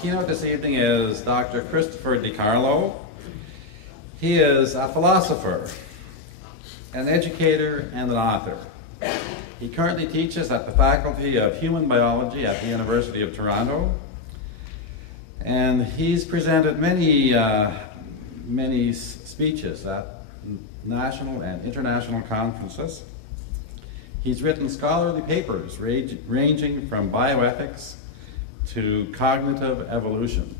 keynote this evening is Dr. Christopher DiCarlo. He is a philosopher, an educator, and an author. He currently teaches at the Faculty of Human Biology at the University of Toronto. And he's presented many speeches at national and international conferences. He's written scholarly papers ranging from bioethics to cognitive evolution.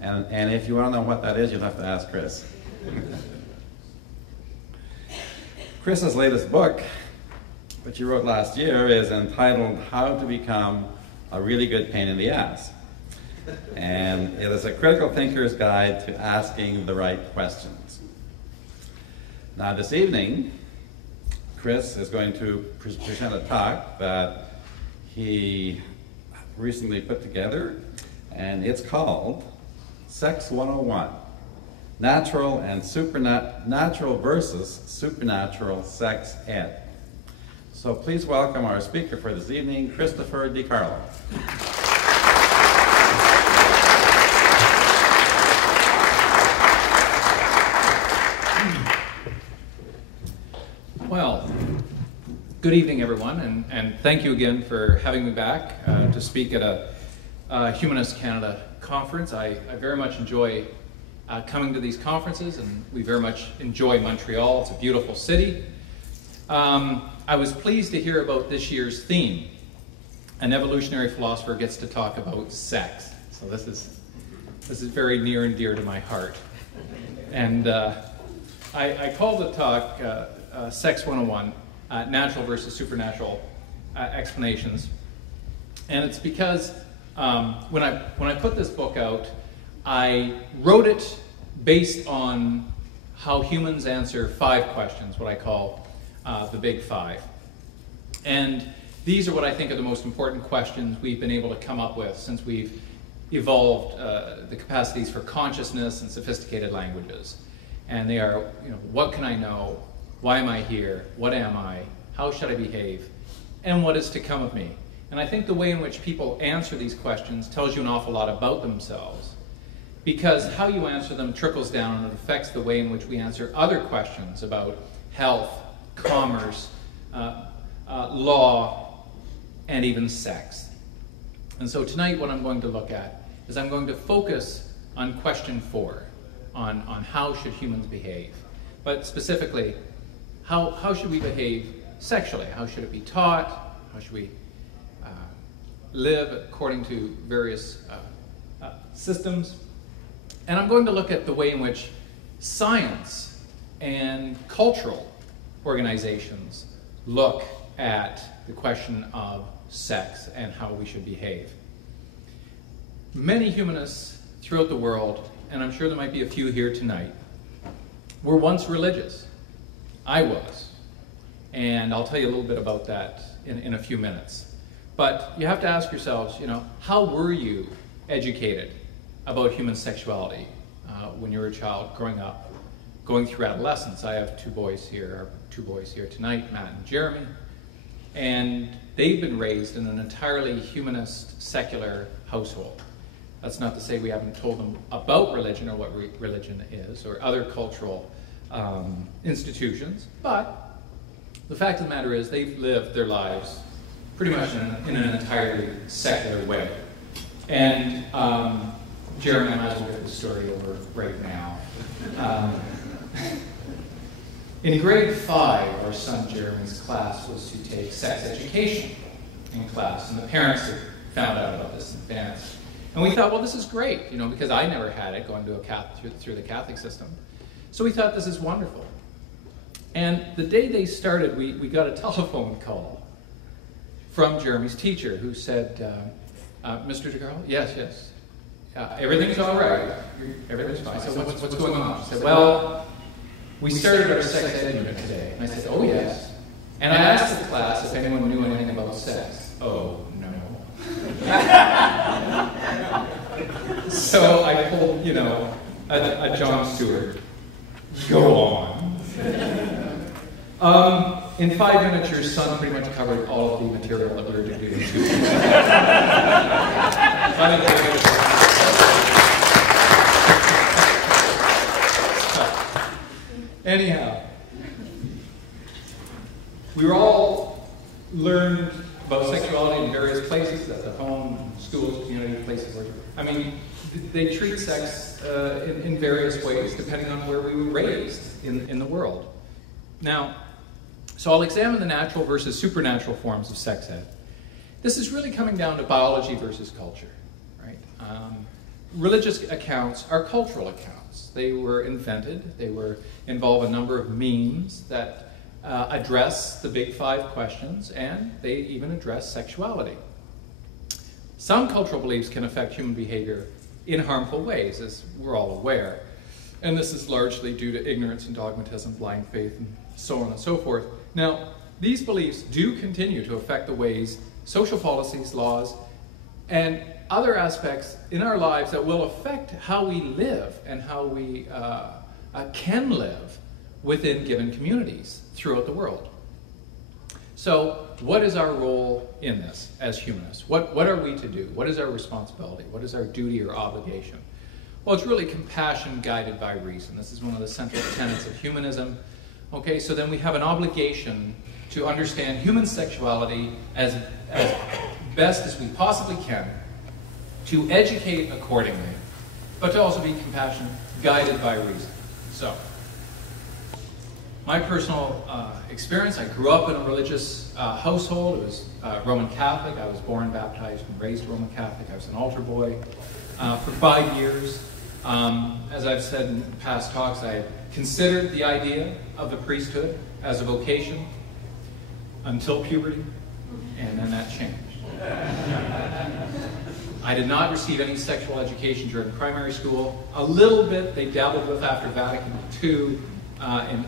And if you want to know what that is, you'll have to ask Chris. Chris's latest book, which he wrote last year, is entitled How to Become a Really Good Pain in the Ass. And it is a critical thinker's guide to asking the right questions. Now this evening, Chris is going to present a talk that he recently put together, and it's called Sex 101, Natural versus Supernatural Sex Ed. So please welcome our speaker for this evening, Christopher DiCarlo. Well, good evening, everyone, and thank you again for having me back to speak at a Humanist Canada conference. I very much enjoy coming to these conferences, and we very much enjoy Montreal. It's a beautiful city. I was pleased to hear about this year's theme. An evolutionary philosopher gets to talk about sex. So this is very near and dear to my heart. And I called the talk Sex 101, Natural versus Supernatural Explanations. And it's because when I put this book out, I wrote it based on how humans answer 5 questions, what I call the big 5. And these are what I think are the most important questions we've been able to come up with since we've evolved the capacities for consciousness and sophisticated languages. And they are, what can I know? Why am I here? What am I? How should I behave? And what is to come of me? And I think the way in which people answer these questions tells you an awful lot about themselves, because how you answer them trickles down and it affects the way in which we answer other questions about health, commerce, law, and even sex. And so tonight what I'm going to look at is I'm going to focus on question 4, on how should humans behave. But specifically, how should we behave sexually? How should it be taught? How should we live according to various systems? And I'm going to look at the way in which science and cultural organizations look at the question of sex and how we should behave. Many humanists throughout the world, and I'm sure there might be a few here tonight, were once religious. I was. And I'll tell you a little bit about that in a few minutes. But you have to ask yourselves, how were you educated about human sexuality when you were a child growing up, going through adolescence? I have two boys here tonight, Matt and Jeremy. And they've been raised in an entirely humanist, secular household. That's not to say we haven't told them about religion or what religion is or other cultural institutions, but the fact of the matter is they've lived their lives pretty much in an entirely secular way. And Jeremy, I might as well get the story over right now. In grade 5, our son Jeremy's class was to take sex education in class, and the parents had found out about this in advance. And we thought, well, this is great, because I never had it going to through the Catholic system. So we thought, this is wonderful. And the day they started, we got a telephone call from Jeremy's teacher who said, Mr. DiCarlo, yes. Everything's all right. Everything's fine. I said, what's going on? She said, well, we started our sex ed unit today. And I said, oh, yes. And I asked the class if anyone knew anything about sex. Oh, no. So I pulled, a John Stewart. Go on. In 5 minutes, your son pretty much covered all of the material that we were to do. Anyhow, we were all learned about sexuality in various places, at the home, schools, community, places where, I mean, they treat sex in various ways depending on where we were raised in the world. Now, so I'll examine the natural versus supernatural forms of sex ed. This is really coming down to biology versus culture, right? Religious accounts are cultural accounts. They were invented. They involve a number of memes that address the big 5 questions, and they even address sexuality. Some cultural beliefs can affect human behavior in harmful ways, as we're all aware. And this is largely due to ignorance and dogmatism, blind faith, and so on and so forth. Now, these beliefs do continue to affect the ways social policies, laws, and other aspects in our lives that will affect how we live and how we can live within given communities throughout the world. So, what is our role in this as humanists? What are we to do? What is our responsibility? What is our duty or obligation? Well, it's really compassion guided by reason. This is one of the central tenets of humanism. Okay, so then we have an obligation to understand human sexuality as best as we possibly can, to educate accordingly, but to also be compassion guided by reason. So, my personal experience, I grew up in a religious household. It was Roman Catholic. I was born, baptized, and raised Roman Catholic. I was an altar boy for 5 years. As I've said in past talks, I considered the idea of the priesthood as a vocation until puberty, and then that changed. I did not receive any sexual education during primary school. A little bit they dabbled with after Vatican II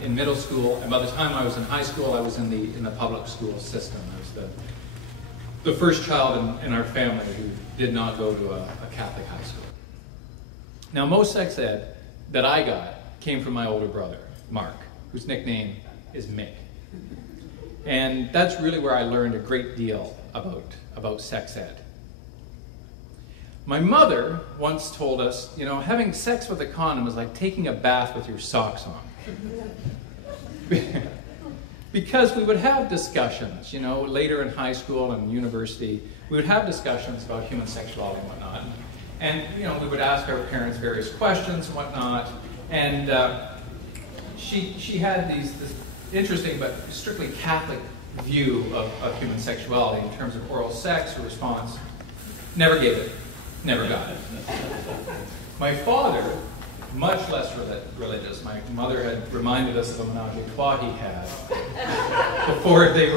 in middle school, and by the time I was in high school, I was in the public school system. I was the first child in our family who did not go to a Catholic high school. Now, most sex ed that I got came from my older brother, Mark, whose nickname is Mick. And that's really where I learned a great deal about sex ed. My mother once told us, you know, having sex with a condom is like taking a bath with your socks on. Because we would have discussions, you know, later in high school and university, we would have discussions about human sexuality and whatnot. And, you know, we would ask our parents various questions and whatnot. And she had this interesting but strictly Catholic view of human sexuality in terms of oral sex or response. Never gave it. Never got it. My father, much less religious. My mother had reminded us of a menage a trois he had before they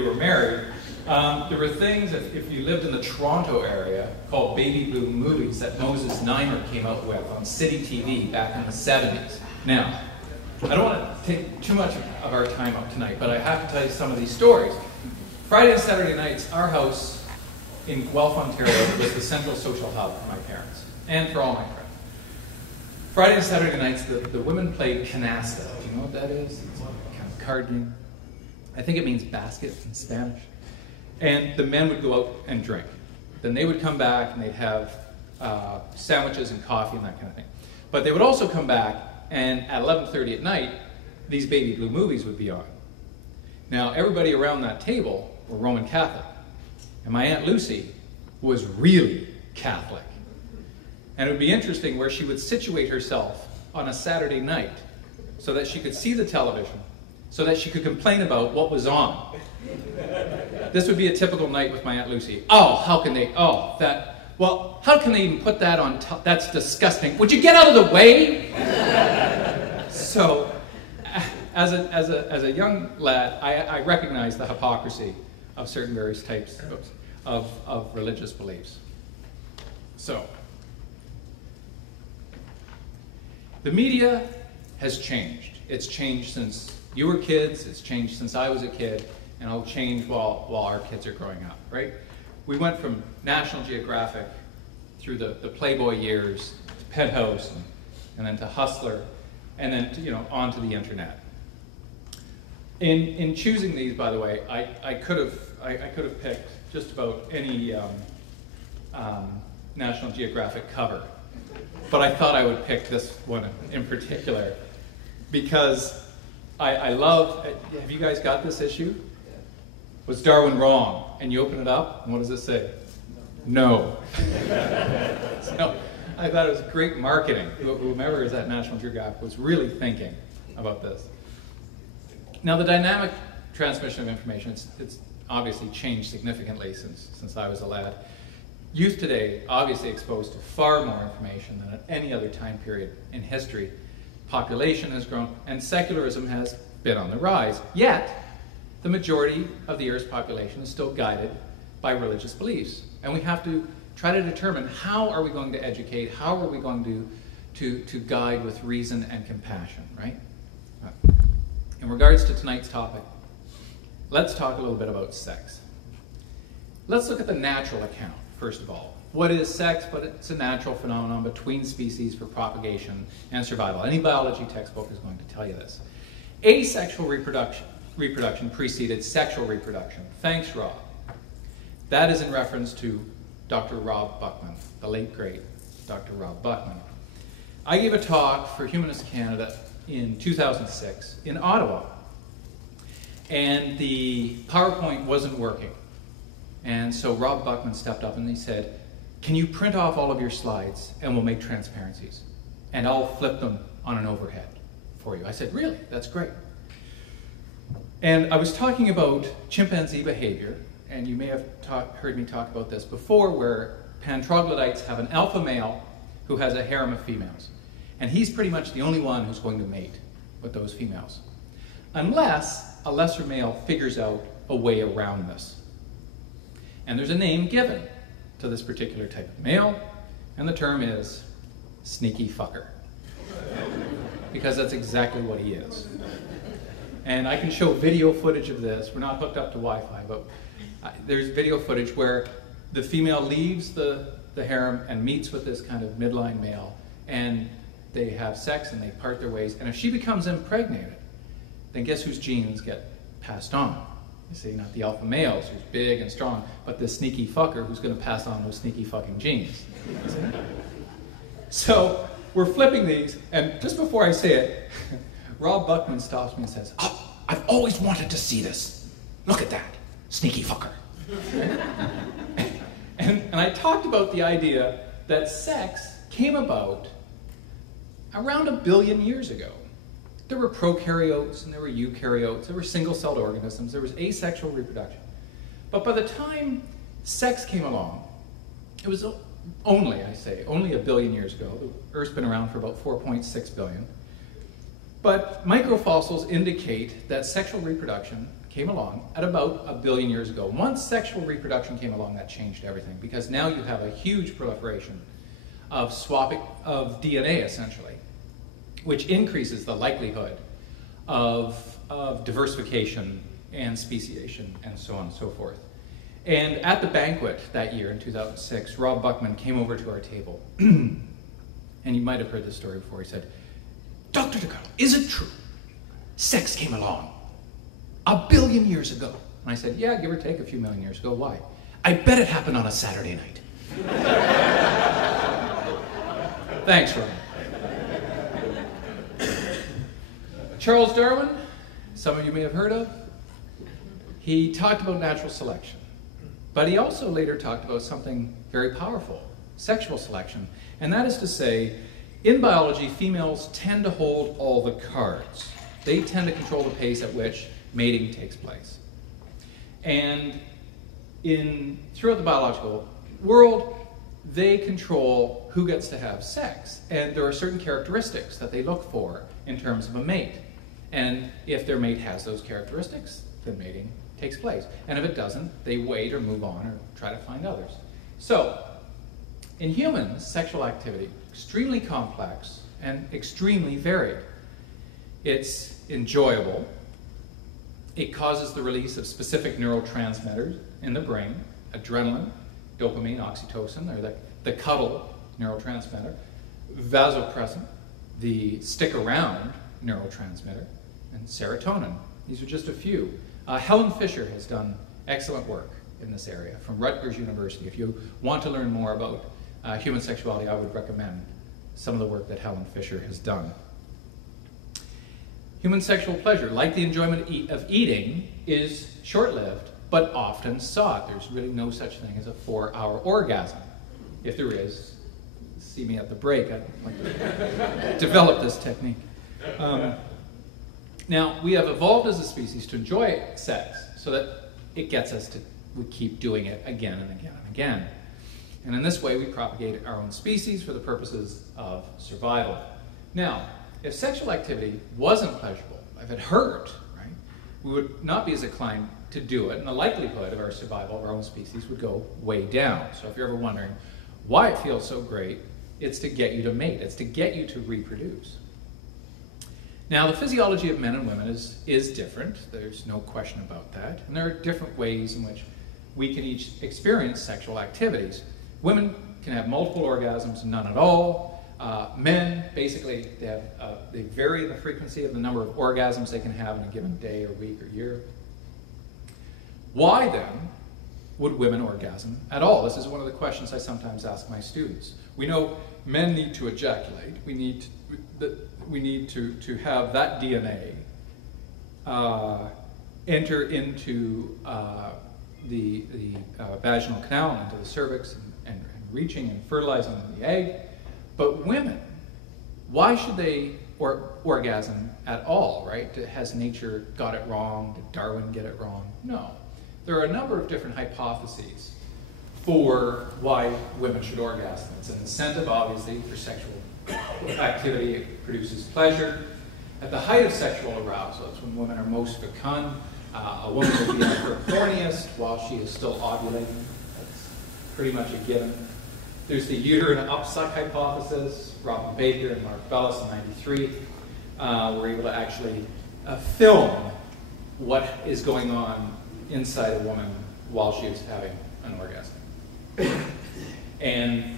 were married. There were things, if you lived in the Toronto area, called baby boom movies that Moses Neimer came out with on City TV back in the 70s. Now, I don't want to take too much of our time up tonight, but I have to tell you some of these stories. Friday and Saturday nights, our house in Guelph, Ontario was the central social hub for my parents and for all my friends. Friday and Saturday nights, the women played canasta. Do you know what that is? It's kind of a card game. I think it means basket in Spanish. And the men would go out and drink. Then they would come back and they'd have sandwiches and coffee and that kind of thing. But they would also come back, and at 11:30 at night, these baby blue movies would be on. Now, everybody around that table were Roman Catholic. And my Aunt Lucy was really Catholic. And it would be interesting where she would situate herself on a Saturday night so that she could see the television, so that she could complain about what was on. This would be a typical night with my Aunt Lucy. Oh, how can they, how can they even put that on, that's disgusting. Would you get out of the way? So, as a young lad, I recognized the hypocrisy of certain various types of religious beliefs. So, the media has changed. It's changed since you were kids, it's changed since I was a kid, and it'll change while our kids are growing up, right? We went from National Geographic through the Playboy years, to Penthouse, and then to Hustler, and then to, onto the internet. In choosing these, by the way, I could have picked just about any National Geographic cover, but I thought I would pick this one in particular. because I love, have you guys got this issue? Was Darwin wrong? And you open it up, and what does it say? No. So I thought it was great marketing. Whomever is at National Geographic was really thinking about this. Now, the dynamic transmission of information, it's obviously changed significantly since I was a lad. Youth today, obviously exposed to far more information than at any other time period in history. Population has grown, and secularism has been on the rise. Yet, the majority of the Earth's population is still guided by religious beliefs. And we have to try to determine how are we going to educate, how are we going to guide with reason and compassion, right? In regards to tonight's topic, let's talk a little bit about sex. Let's look at the natural account, first of all. What is sex? But it's a natural phenomenon between species for propagation and survival. Any biology textbook is going to tell you this. Asexual reproduction preceded sexual reproduction. Thanks, Rob. That is in reference to Dr. Rob Buckman, the late, great Dr. Rob Buckman. I gave a talk for Humanist Canada in 2006 in Ottawa, and the PowerPoint wasn't working. And so Rob Buckman stepped up and he said, can you print off all of your slides and we'll make transparencies? And I'll flip them on an overhead for you. I said, really? That's great. And I was talking about chimpanzee behavior, and you may have heard me talk about this before, where pantroglodytes have an alpha male who has a harem of females. And he's pretty much the only one who's going to mate with those females, unless a lesser male figures out a way around this. And there's a name given to this particular type of male, and the term is sneaky fucker. Because that's exactly what he is. And I can show video footage of this. We're not hooked up to Wi-Fi, but there's video footage where the female leaves the harem and meets with this kind of midline male, and they have sex and they part their ways. And if she becomes impregnated, then guess whose genes get passed on? You see, not the alpha males, who's big and strong, but the sneaky fucker who's going to pass on those sneaky fucking genes. So we're flipping these, and just before I say it, Rob Buckman stops me and says, oh, I've always wanted to see this. Look at that, sneaky fucker. and I talked about the idea that sex came about around 1 billion years ago. There were prokaryotes and there were eukaryotes, there were single-celled organisms, there was asexual reproduction. But by the time sex came along, it was only 1 billion years ago. The Earth's been around for about 4.6 billion. But microfossils indicate that sexual reproduction came along at about 1 billion years ago. Once sexual reproduction came along, that changed everything, because now you have a huge proliferation of swapping of DNA, essentially, which increases the likelihood of diversification and speciation and so on and so forth. And at the banquet that year in 2006, Rob Buckman came over to our table, and you might have heard this story before. He said, Dr. DiCarlo, is it true sex came along 1 billion years ago? And I said, yeah, give or take a few million years ago. Why? I bet it happened on a Saturday night. Thanks, Rob. Charles Darwin, some of you may have heard of. He talked about natural selection. But he also later talked about something very powerful, sexual selection. And that is to say, in biology, females tend to hold all the cards. They tend to control the pace at which mating takes place. And throughout the biological world, they control who gets to have sex. And there are certain characteristics that they look for in terms of a mate. And if their mate has those characteristics, then mating takes place. And if it doesn't, they wait or move on or try to find others. So, in humans, sexual activity is extremely complex and extremely varied. It's enjoyable. It causes the release of specific neurotransmitters in the brain, adrenaline, dopamine, oxytocin, or the cuddle neurotransmitter, vasopressin, the stick-around neurotransmitter, and serotonin. These are just a few. Helen Fisher has done excellent work in this area from Rutgers University. If you want to learn more about human sexuality, I would recommend some of the work that Helen Fisher has done. Human sexual pleasure, like the enjoyment of eating, is short-lived, but often sought. There's really no such thing as a 4-hour orgasm. If there is, see me at the break. I'd like to develop this technique. Now, we have evolved as a species to enjoy sex so that it gets us to, we keep doing it again and again and again. And in this way, we propagate our own species for the purposes of survival. Now, if sexual activity wasn't pleasurable, if it hurt, right, we would not be as inclined to do it, and the likelihood of our survival of our own species would go way down. So if you're ever wondering why it feels so great, it's to get you to mate. It's to get you to reproduce. Now, the physiology of men and women is different. There's no question about that. And there are different ways in which we can each experience sexual activities. Women can have multiple orgasms, none at all. Men, basically, they vary the frequency of the number of orgasms they can have in a given day or week or year. Why, then, would women orgasm at all? This is one of the questions I sometimes ask my students. We know men need to ejaculate. We need to have that DNA enter into the vaginal canal, into the cervix, and reaching and fertilizing the egg. But women, why should they orgasm at all, right? Has nature got it wrong? Did Darwin get it wrong? No. There are a number of different hypotheses for why women should orgasm. It's an incentive, obviously, for sexual activity. It produces pleasure. At the height of sexual arousal, that's when women are most fecund. A woman will be at her horniest while she is still ovulating. That's pretty much a given. There's the uterine upsuck hypothesis. Robin Baker and Mark Bellis in '93 were able to actually film what is going on inside a woman while she is having an orgasm. And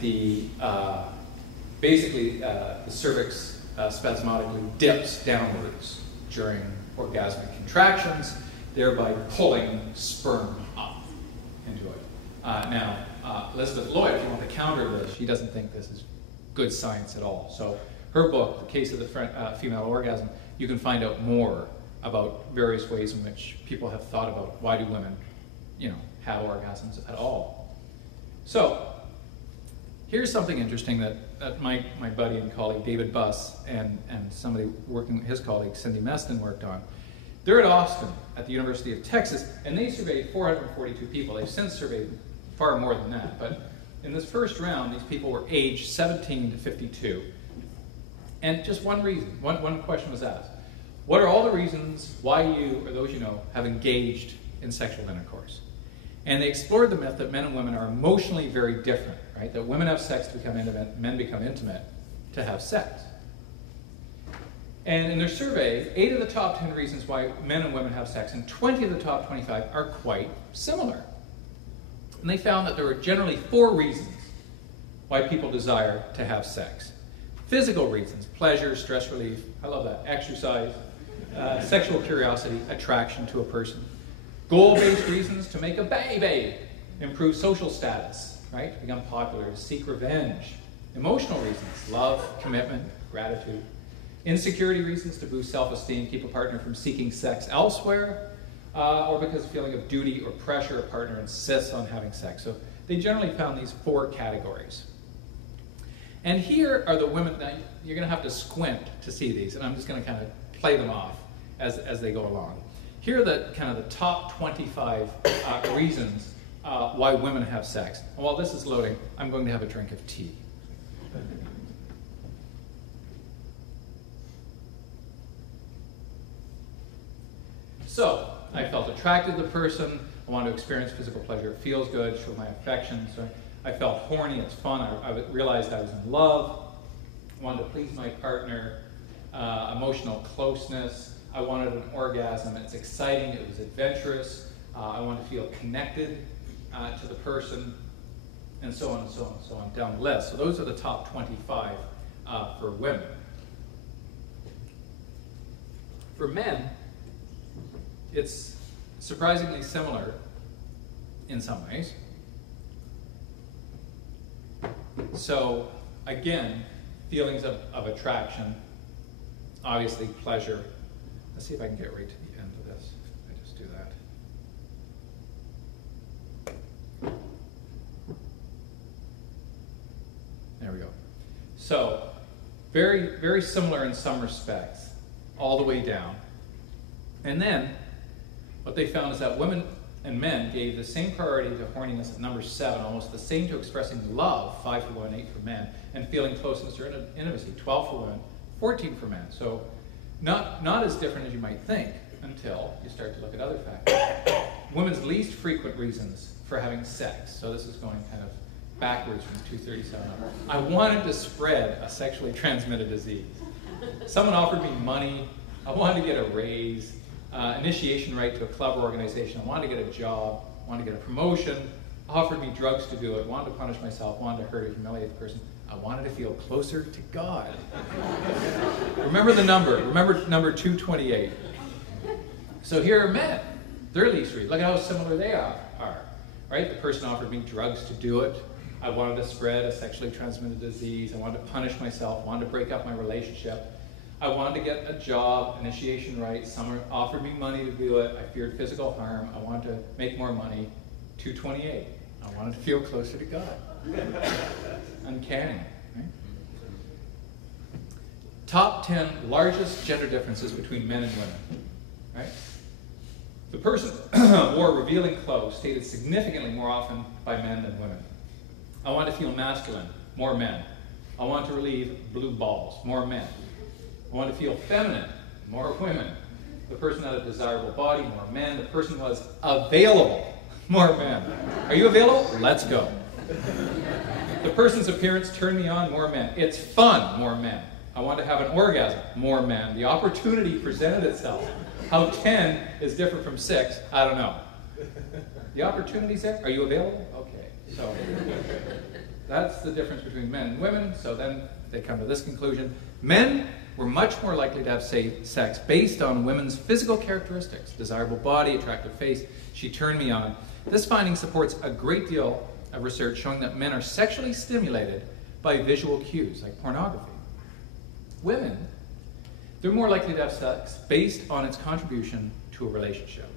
basically the cervix spasmodically dips downwards during orgasmic contractions, thereby pulling sperm up into it. Now, Elizabeth Lloyd, if you want to counter this, she doesn't think this is good science at all. So her book, The Case of the Female Orgasm, you can find out more about various ways in which people have thought about why do women, have orgasms at all. So here's something interesting that my buddy and colleague David Buss and somebody working, his colleague Cindy Meston worked on. They're at Austin at the University of Texas, and they surveyed 442 people. They've since surveyed far more than that, but in this first round, these people were aged 17 to 52. And just one question was asked. What are all the reasons why you, or those you know, have engaged in sexual intercourse? And they explored the myth that men and women are emotionally very different, right? That women have sex to become intimate, men become intimate to have sex. And in their survey, 8 of the top 10 reasons why men and women have sex and 20 of the top 25 are quite similar. And they found that there were generally 4 reasons why people desire to have sex. Physical reasons: pleasure, stress relief, I love that, exercise, sexual curiosity, attraction to a person. Goal-based reasons: to make a baby, improve social status, right? To become popular, to seek revenge. Emotional reasons: love, commitment, gratitude. Insecurity reasons: to boost self-esteem, keep a partner from seeking sex elsewhere, or because of feeling of duty or pressure, a partner insists on having sex. So they generally found these 4 categories. And here are the women. Now you're going to have to squint to see these, and I'm just going to kind of play them off as they go along. Here are the top 25 reasons why women have sex. And while this is loading, I'm going to have a drink of tea. So, I felt attracted to the person. I wanted to experience physical pleasure. It feels good, show my affection. So I felt horny, it's fun. I realized I was in love. I wanted to please my partner. Emotional closeness. I wanted an orgasm. It's exciting, it was adventurous. I wanted to feel connected to the person, and so on and so on and so on down the list. So those are the top 25 for women. For men, it's surprisingly similar in some ways. So, again, feelings of attraction, obviously pleasure, Let's see if I can get right to the end of this. I just do that. There we go. So, very, very similar in some respects, all the way down. And then, what they found is that women and men gave the same priority to horniness at number 7, almost the same to expressing love, 5 for women, 8 for men, and feeling closeness or intimacy, 12 for women, 14 for men. So, not as different as you might think until you start to look at other factors. Women's least frequent reasons for having sex. So this is going kind of backwards from 237 up. I wanted to spread a sexually transmitted disease. Someone offered me money. I wanted to get a raise, initiation right to a club or organization. I wanted to get a job, wanted to get a promotion, offered me drugs to do it, wanted to punish myself, wanted to hurt or humiliate the person. I wanted to feel closer to God. Remember the number. Remember number 228. So here are men. They're least reasons. Look at how similar they are. Right? The person offered me drugs to do it. I wanted to spread a sexually transmitted disease. I wanted to punish myself. I wanted to break up my relationship. I wanted to get a job, initiation right. Someone offered me money to do it. I feared physical harm. I wanted to make more money. 228. I wanted to feel closer to God. Uncanny. Right? Top 10 largest gender differences between men and women. Right? The person wore revealing clothes stated significantly more often by men than women. I want to feel masculine, more men. I want to relieve blue balls, more men. I want to feel feminine, more women. The person had a desirable body, more men. The person was available, more men. Are you available? Let's go. The person's appearance turned me on, more men. It's fun, more men. I want to have an orgasm, more men. The opportunity presented itself. How 10 is different from 6, I don't know. The opportunity's there. Are you available? Okay. So that's the difference between men and women. So then they come to this conclusion. Men were much more likely to have sex based on women's physical characteristics. Desirable body, attractive face. She turned me on. This finding supports a great deal of research showing that men are sexually stimulated by visual cues, like pornography. Women, they're more likely to have sex based on its contribution to a relationship.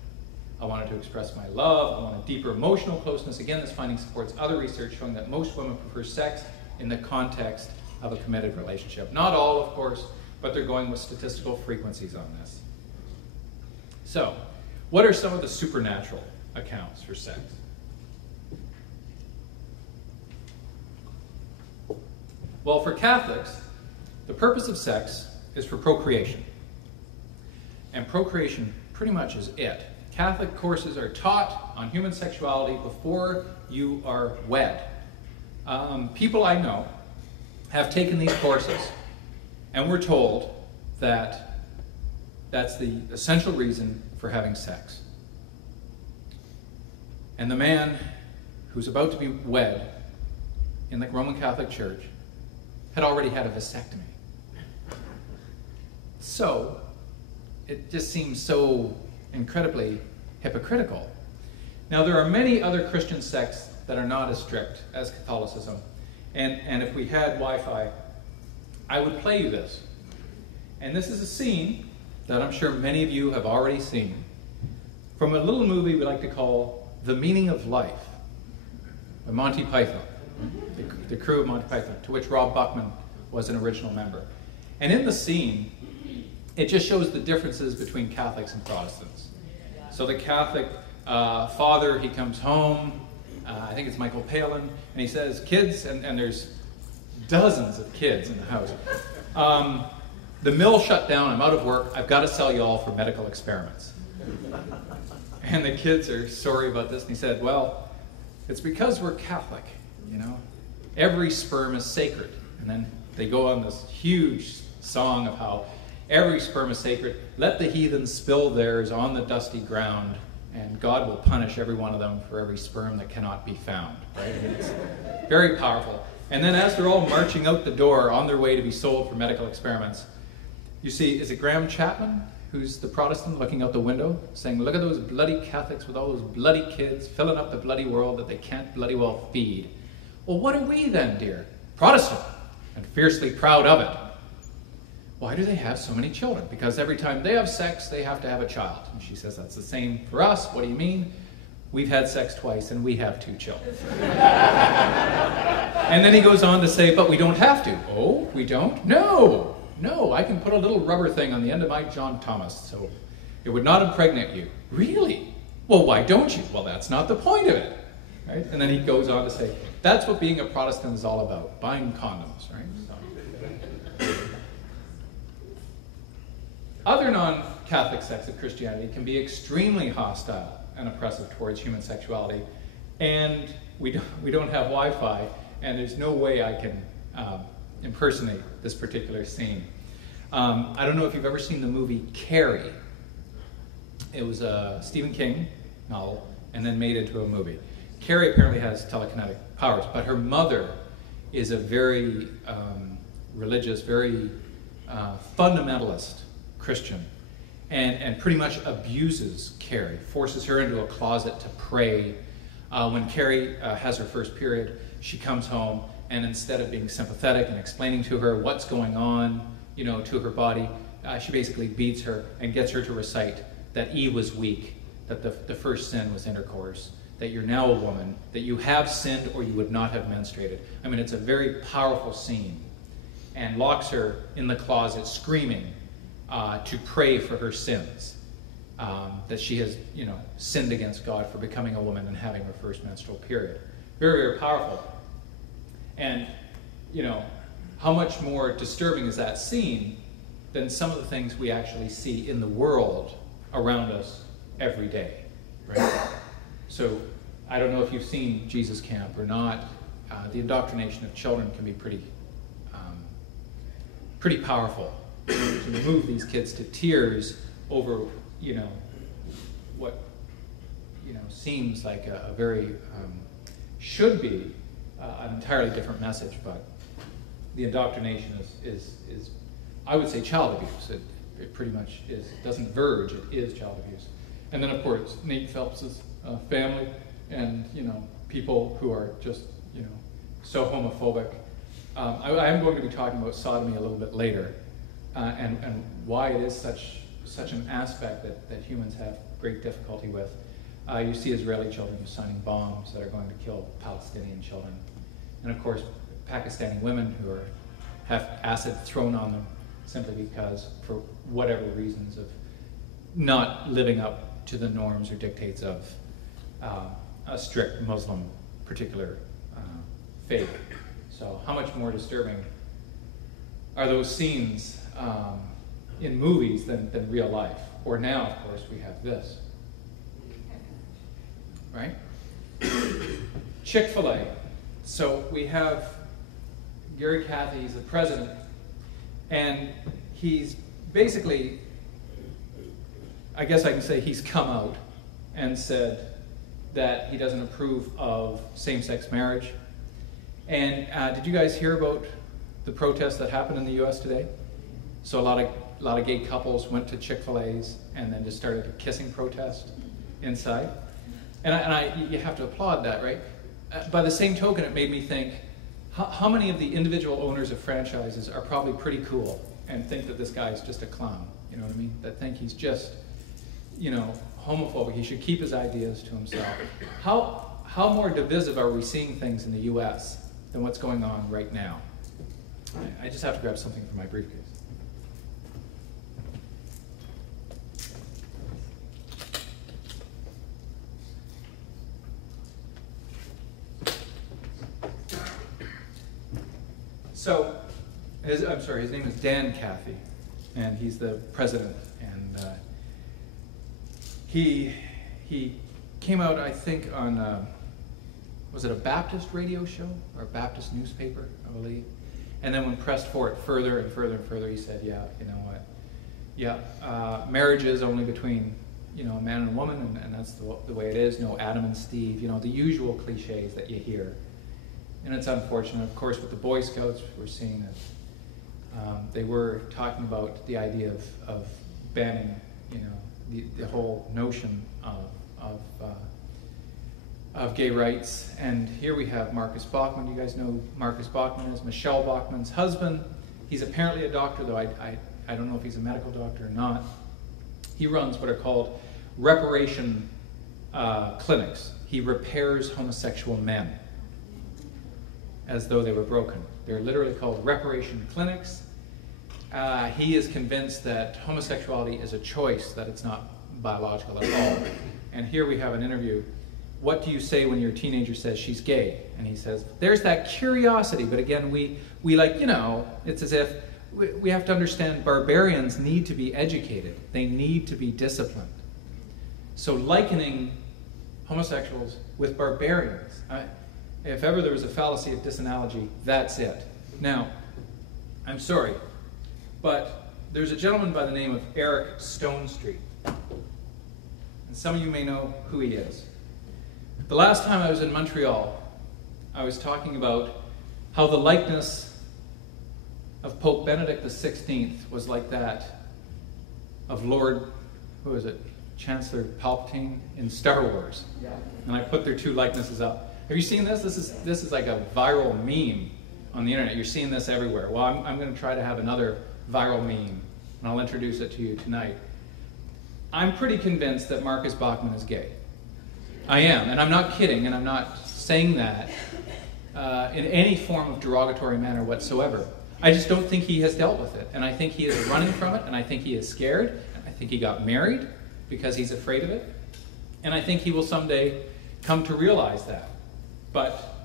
I wanted to express my love. I want a deeper emotional closeness. Again, this finding supports other research showing that most women prefer sex in the context of a committed relationship. Not all, of course, but they're going with statistical frequencies on this. So, what are some of the supernatural accounts for sex? Well, for Catholics, the purpose of sex is for procreation. And procreation pretty much is it. Catholic courses are taught on human sexuality before you are wed. People I know have taken these courses and were told that that's the essential reason for having sex. And the man who's about to be wed in the Roman Catholic Church had already had a vasectomy. So, it just seems so incredibly hypocritical. Now, there are many other Christian sects that are not as strict as Catholicism. And if we had Wi-Fi, I would play you this. And this is a scene that I'm sure many of you have already seen from a little movie we like to call The Meaning of Life by Monty Python, the crew of Monty Python, to which Rob Buckman was an original member. And in the scene, it just shows the differences between Catholics and Protestants. So the Catholic father, he comes home, I think it's Michael Palin, and he says, kids, and there's dozens of kids in the house. The mill shut down, I'm out of work, I've got to sell you all for medical experiments. And the kids are sorry about this, and he said, well, it's because we're Catholic, you know. Every sperm is sacred. And then they go on this huge song of how every sperm is sacred. Let the heathens spill theirs on the dusty ground, and God will punish every one of them for every sperm that cannot be found. Right? It's very powerful. And then as they're all marching out the door on their way to be sold for medical experiments, you see, is it Graham Chapman, who's the Protestant, looking out the window, saying, look at those bloody Catholics with all those bloody kids filling up the bloody world that they can't bloody well feed. Well, what are we then, dear? Protestant, and fiercely proud of it. why do they have so many children? Because every time they have sex, they have to have a child. And she says, that's the same for us. What do you mean? We've had sex twice and we have 2 children. And then he goes on to say, but we don't have to. Oh, we don't? No, I can put a little rubber thing on the end of my John Thomas, so it would not impregnate you. Really? Well, why don't you? Well, that's not the point of it. Right? And then he goes on to say, that's what being a Protestant is all about, buying condoms. Right? So. Other non-Catholic sects of Christianity can be extremely hostile and oppressive towards human sexuality, and we don't have Wi-Fi, and there's no way I can impersonate this particular scene. I don't know if you've ever seen the movie Carrie. It was a Stephen King novel and then made into a movie. Carrie apparently has telekinetic powers, but her mother is a very religious, very fundamentalist Christian, and pretty much abuses Carrie, forces her into a closet to pray. When Carrie has her first period, she comes home, and instead of being sympathetic and explaining to her what's going on, to her body, she basically beats her and gets her to recite that Eve was weak, that the first sin was intercourse, that you're now a woman, that you have sinned or you would not have menstruated. I mean, it's a very powerful scene, and locks her in the closet screaming to pray for her sins, that she has, sinned against God for becoming a woman and having her first menstrual period. Very, very powerful. And, how much more disturbing is that scene than some of the things we actually see in the world around us every day, right? So, I don't know if you've seen Jesus Camp or not. The indoctrination of children can be pretty powerful. To move these kids to tears over, what, seems like a very, should be an entirely different message, but the indoctrination is I would say, child abuse. It pretty much is. It doesn't verge, it is child abuse. And then, of course, Nate Phelps' family and, people who are just, so homophobic. I am going to be talking about sodomy a little bit later, and why it is such an aspect that humans have great difficulty with. You see Israeli children signing bombs that are going to kill Palestinian children. And of course, Pakistani women who have acid thrown on them simply because, for whatever reasons, of not living up to the norms or dictates of a strict Muslim particular faith. So how much more disturbing are those scenes in movies than real life? Or now, of course, we have this. Right? Chick-fil-A. So we have Gary Cathy, he's the president, and he's basically, I guess I can say he's come out and said that he doesn't approve of same-sex marriage. And did you guys hear about the protests that happened in the U.S. today? So a lot of gay couples went to Chick-fil-A's and then just started a kissing protest inside. And you have to applaud that, right? By the same token, it made me think, how many of the individual owners of franchises are probably pretty cool and think that this guy is just a clown? You know what I mean? That think he's just, homophobic. He should keep his ideas to himself. How more divisive are we seeing things in the U.S. than what's going on right now? I just have to grab something from my briefcase. So, his name is Dan Cathy, and he's the president, and he came out, I think, on, was it a Baptist radio show, or a Baptist newspaper, I believe? And then when pressed for it further and further and further, he said, yeah, you know what, yeah, marriage is only between, a man and a woman, and that's the way it is, no Adam and Steve, the usual cliches that you hear. And it's unfortunate, of course, with the Boy Scouts, we're seeing that they were talking about the idea of banning, the whole notion of gay rights. And here we have Marcus Bachmann. You guys know who Marcus Bachmann is, Michelle Bachmann's husband, He's apparently a doctor, though I don't know if he's a medical doctor or not. He runs what are called reparation clinics. He repairs homosexual men as though they were broken. They're literally called reparation clinics. He is convinced that homosexuality is a choice, that it's not biological at all. And here we have an interview. What do you say when your teenager says she's gay? And he says, there's that curiosity, but again, we like, you know, it's as if we have to understand barbarians need to be educated. They need to be disciplined. So likening homosexuals with barbarians, if ever there was a fallacy of disanalogy, that's it. Now, I'm sorry, but there's a gentleman by the name of Eric Stonestreet. And some of you may know who he is. The last time I was in Montreal, I was talking about how the likeness of Pope Benedict XVI was like that of Lord, who is it, Chancellor Palpatine in Star Wars. Yeah. And I put their two likenesses up. Have you seen this? This is like a viral meme on the internet. You're seeing this everywhere. Well, I'm going to try to have another viral meme, and I'll introduce it to you tonight. I'm pretty convinced that Marcus Bachmann is gay. I am, and I'm not kidding, and I'm not saying that in any form of derogatory manner whatsoever. I just don't think he has dealt with it, and I think he is running from it, and I think he is scared, and I think he got married because he's afraid of it, and I think he will someday come to realize that. But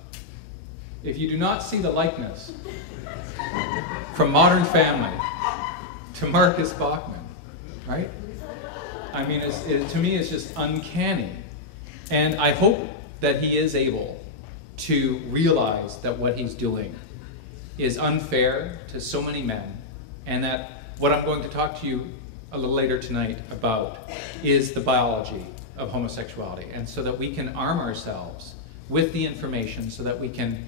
if you do not see the likeness from Modern Family to Marcus Bachmann, right? I mean, to me, it's just uncanny. And I hope that he is able to realize that what he's doing is unfair to so many men, and that what I'm going to talk to you a little later tonight about is the biology of homosexuality, and so that we can arm ourselves with the information so that we can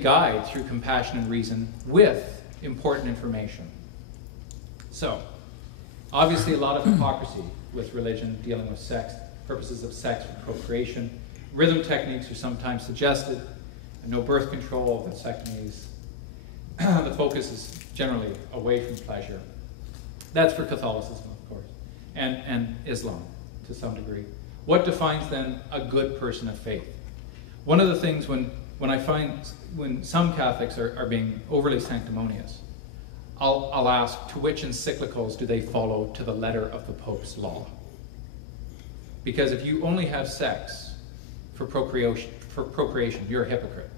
guide through compassion and reason with important information. So, obviously a lot of hypocrisy with religion dealing with sex, purposes of sex for procreation. Rhythm techniques are sometimes suggested, no birth control, vasectomies. The focus is generally away from pleasure. That's for Catholicism, of course, and Islam to some degree. What defines then a good person of faith? One of the things when I find when some Catholics are being overly sanctimonious, I'll ask, to which encyclicals do they follow to the letter of the Pope's law? Because if you only have sex for procreation, you're a hypocrite.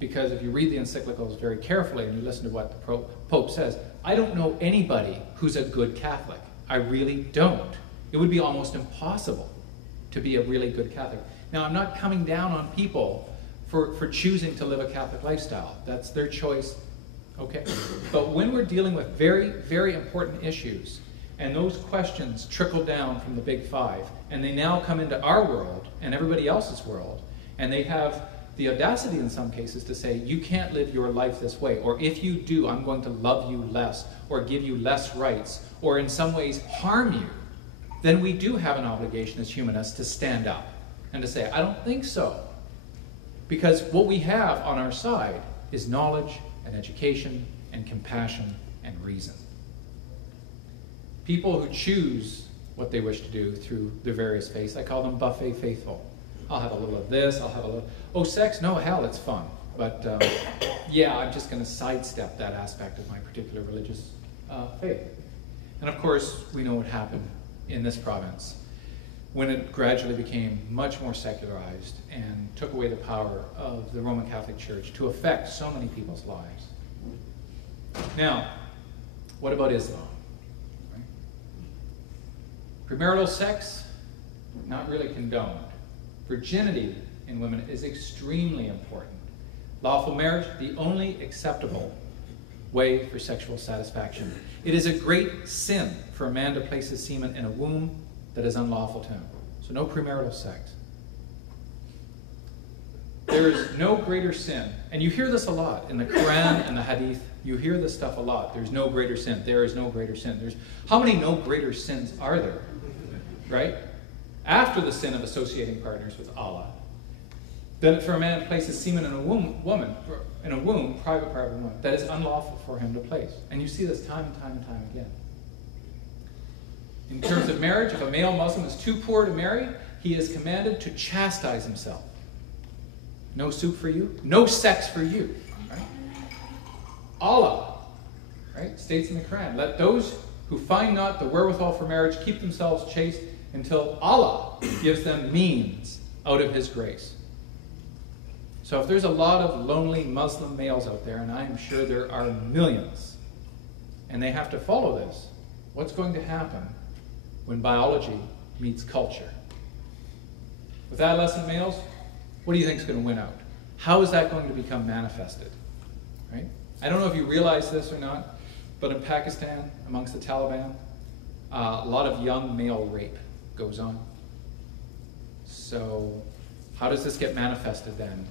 Because if you read the encyclicals very carefully and you listen to what the Pope says, I don't know anybody who's a good Catholic. I really don't. It would be almost impossible to be a really good Catholic. Now, I'm not coming down on people for choosing to live a Catholic lifestyle. That's their choice. Okay. But when we're dealing with very, very important issues, and those questions trickle down from the Big Five, and they now come into our world and everybody else's world, and they have the audacity in some cases to say, you can't live your life this way, or if you do, I'm going to love you less, or give you less rights, or in some ways harm you, then we do have an obligation as humanists to stand up and to say, I don't think so. Because what we have on our side is knowledge and education and compassion and reason. People who choose what they wish to do through their various faiths, I call them buffet faithful. I'll have a little of this, I'll have a little, oh, sex? No, hell, it's fun. But yeah, I'm just going to sidestep that aspect of my particular religious faith. And of course, we know what happened in this province when it gradually became much more secularized and took away the power of the Roman Catholic Church to affect so many people's lives. Now, what about Islam? Right? Premarital sex, not really condoned. Virginity in women is extremely important. Lawful marriage, the only acceptable way for sexual satisfaction. It is a great sin for a man to place his semen in a womb that is unlawful to him. So no premarital sex. There is no greater sin, and you hear this a lot in the Quran and the Hadith. You hear this stuff a lot. There's no greater sin. There is no greater sin. How many no greater sins are there? Right? After the sin of associating partners with Allah, Then for a man to place his semen in a womb, private part of a woman, that is unlawful for him to place. And you see this time and time and time again. In terms of marriage, if a male Muslim is too poor to marry, he is commanded to chastise himself. No soup for you, no sex for you. Right? Allah, right, states in the Quran, let those who find not the wherewithal for marriage keep themselves chaste until Allah gives them means out of His grace. So if there's a lot of lonely Muslim males out there, and I'm sure there are millions, and they have to follow this, what's going to happen when biology meets culture? With adolescent males, what do you think is going to win out? How is that going to become manifested? Right? I don't know if you realize this or not, but in Pakistan, amongst the Taliban, a lot of young male rape goes on. So how does this get manifested then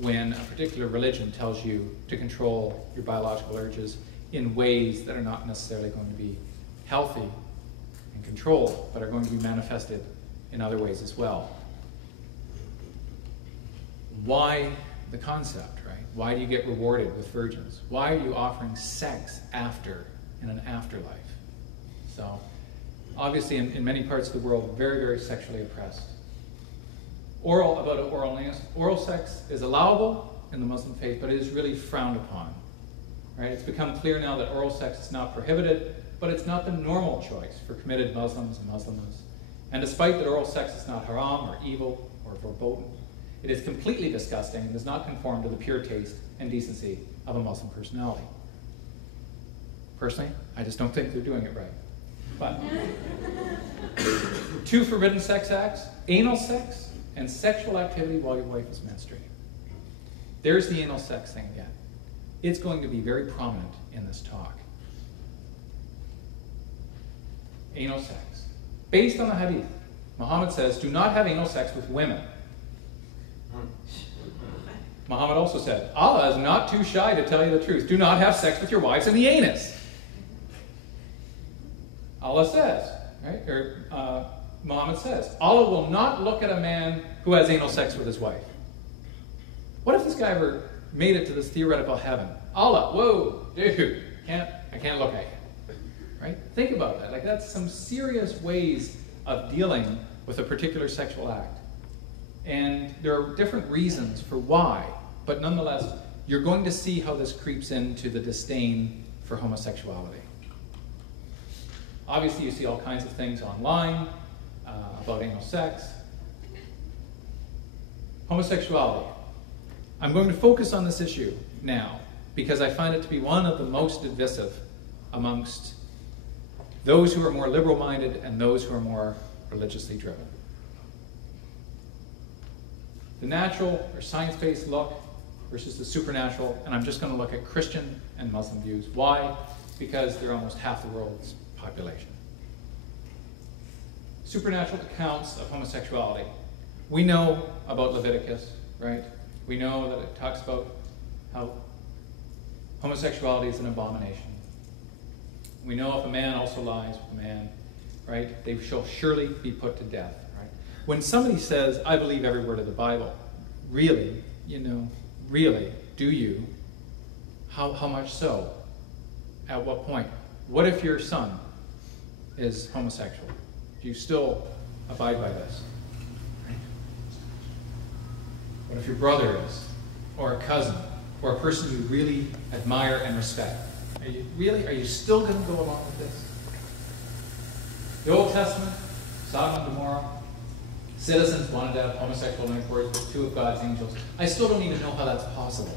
when a particular religion tells you to control your biological urges in ways that are not necessarily going to be healthy and controlled, but are going to be manifested in other ways as well? Why the concept, right? Why do you get rewarded with virgins? Why are you offering sex in an afterlife? So, obviously in many parts of the world, very, very sexually oppressed. Oral sex is allowable in the Muslim faith, but it is really frowned upon. Right? It's become clear now that oral sex is not prohibited, but it's not the normal choice for committed Muslims and Muslims. And despite that oral sex is not haram or evil or verboten, it is completely disgusting and does not conform to the pure taste and decency of a Muslim personality. Personally, I just don't think they're doing it right. But two forbidden sex acts, anal sex and sexual activity while your wife is menstruating. There's the anal sex thing again. It's going to be very prominent in this talk. Anal sex. Based on the hadith, Muhammad says, do not have anal sex with women. Muhammad also said, Allah is not too shy to tell you the truth. Do not have sex with your wives in the anus. Allah says, right? Or Muhammad says, Allah will not look at a man who has anal sex with his wife. What if this guy ever made it to this theoretical heaven? Allah, whoa, dude, I can't look at you. Right? Think about that. Like, that's some serious ways of dealing with a particular sexual act. And there are different reasons for why, but nonetheless, you're going to see how this creeps into the disdain for homosexuality. Obviously, you see all kinds of things online about anal sex. Homosexuality. I'm going to focus on this issue now because I find it to be one of the most divisive amongst those who are more liberal-minded and those who are more religiously driven. The natural or science-based look versus the supernatural, and I'm just going to look at Christian and Muslim views. Why? Because they're almost half the world's population. Supernatural accounts of homosexuality. We know about Leviticus, right? We know that it talks about how homosexuality is an abomination. We know if a man also lies with a man, right, they shall surely be put to death, right? When somebody says, I believe every word of the Bible, really, really, do you? How much so? At what point? What if your son is homosexual? Do you still abide by this? Right? What if your brother is? Or a cousin? Or a person you really admire and respect? Are you still going to go along with this? The Old Testament, Sodom and Gomorrah, citizens wanted to have homosexual intercourse with two of God's angels. I still don't even know how that's possible.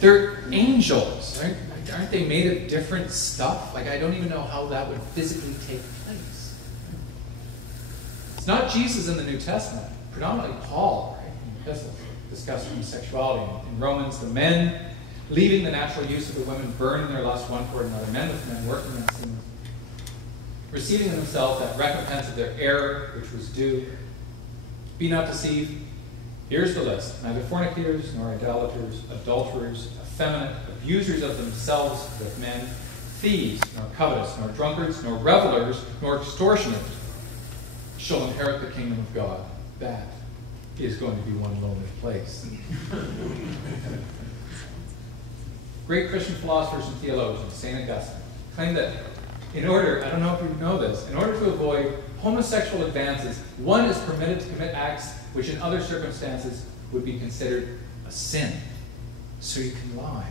They're angels, right? Aren't they made of different stuff? Like, I don't even know how that would physically take place. It's not Jesus in the New Testament, predominantly Paul, right? In the epistles discussing homosexuality. In Romans, the men leaving the natural use of the women burn in their lust one toward another, men with men working in sin, receiving in themselves that recompense of their error which was due. Be not deceived. Here's the list. Neither fornicators, nor idolaters, adulterers, effeminate, abusers of themselves with men, thieves, nor covetous, nor drunkards, nor revelers, nor extortioners shall inherit the kingdom of God. Bad. is going to be one lonely place. Great Christian philosophers and theologians, St. Augustine, claim that in order, I don't know if you know this, in order to avoid homosexual advances, one is permitted to commit acts which in other circumstances would be considered a sin. So you can lie.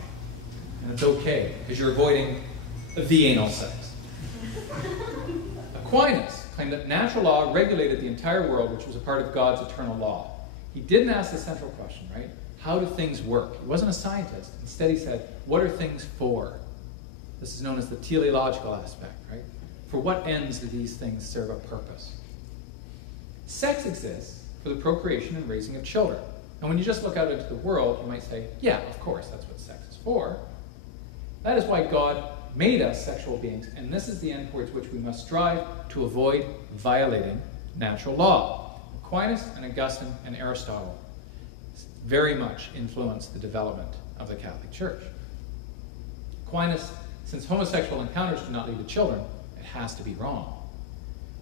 And it's okay, because you're avoiding the anal sex. Aquinas claimed that natural law regulated the entire world, which was a part of God's eternal law. He didn't ask the central question, right? How do things work? He wasn't a scientist. Instead, he said, what are things for? This is known as the teleological aspect, right? For what ends do these things serve a purpose? Sex exists for the procreation and raising of children. And when you just look out into the world, you might say, yeah, of course, that's what sex is for. That is why God made us sexual beings, and this is the end towards which we must strive to avoid violating natural law. Aquinas and Augustine and Aristotle very much influenced the development of the Catholic Church. Aquinas, since homosexual encounters do not lead to children, it has to be wrong.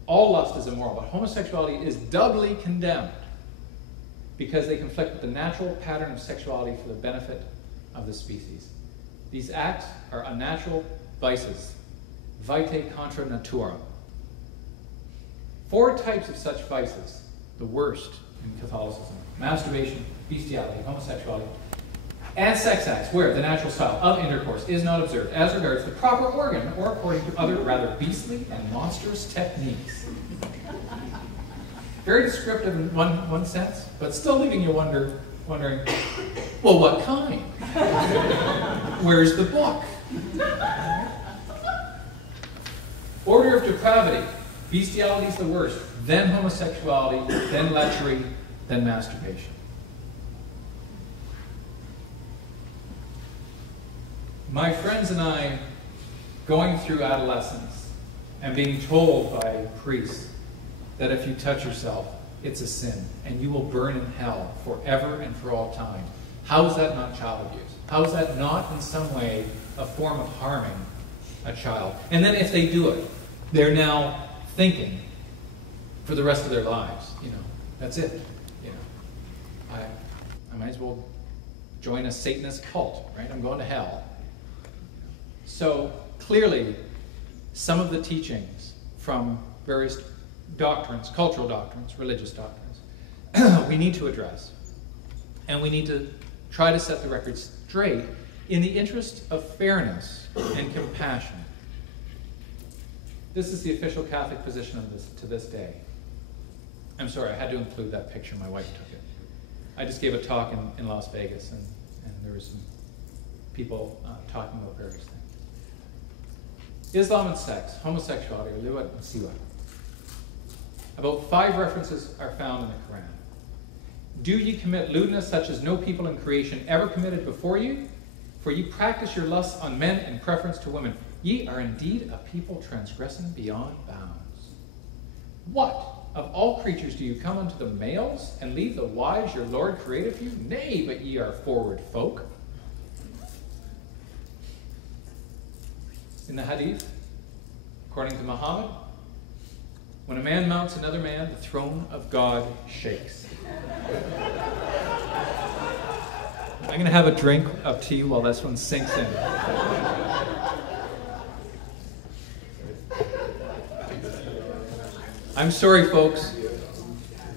All lust is immoral, but homosexuality is doubly condemned because they conflict with the natural pattern of sexuality for the benefit of the species. These acts are unnatural vices, vitae contra naturam. 4 types of such vices, the worst in Catholicism: masturbation, bestiality, homosexuality, and sex acts where the natural style of intercourse is not observed as regards the proper organ or according to other rather beastly and monstrous techniques. Very descriptive in one sense, but still leaving you wondering, well, what kind? Where's the book? Order of depravity. Bestiality is the worst, then homosexuality, then lechery, then masturbation. My friends and I, going through adolescence and being told by priests that if you touch yourself, it's a sin, and you will burn in hell forever and for all time. How is that not child abuse? How is that not in some way a form of harming a child? And then if they do it, they're now thinking for the rest of their lives, that's it. I might as well join a Satanist cult, right? I'm going to hell. So clearly, some of the teachings from various doctrines, cultural doctrines, religious doctrines, we need to address. And we need to try to set the record straight in the interest of fairness and compassion. This is the official Catholic position of this to this day. I'm sorry, I had to include that picture. My wife took it. I just gave a talk in Las Vegas, and there were some people talking about various things. Islam and sex, homosexuality, or liwat and siwak. About 5 references are found in the Quran. Do ye commit lewdness such as no people in creation ever committed before you? For ye practice your lusts on men in preference to women. Ye are indeed a people transgressing beyond bounds. What? Of all creatures do you come unto the males, and leave the wives your Lord created for you? Nay, but ye are forward folk. In the Hadith, according to Muhammad, when a man mounts another man, the throne of God shakes. I'm going to have a drink of tea while this one sinks in. I'm sorry, folks.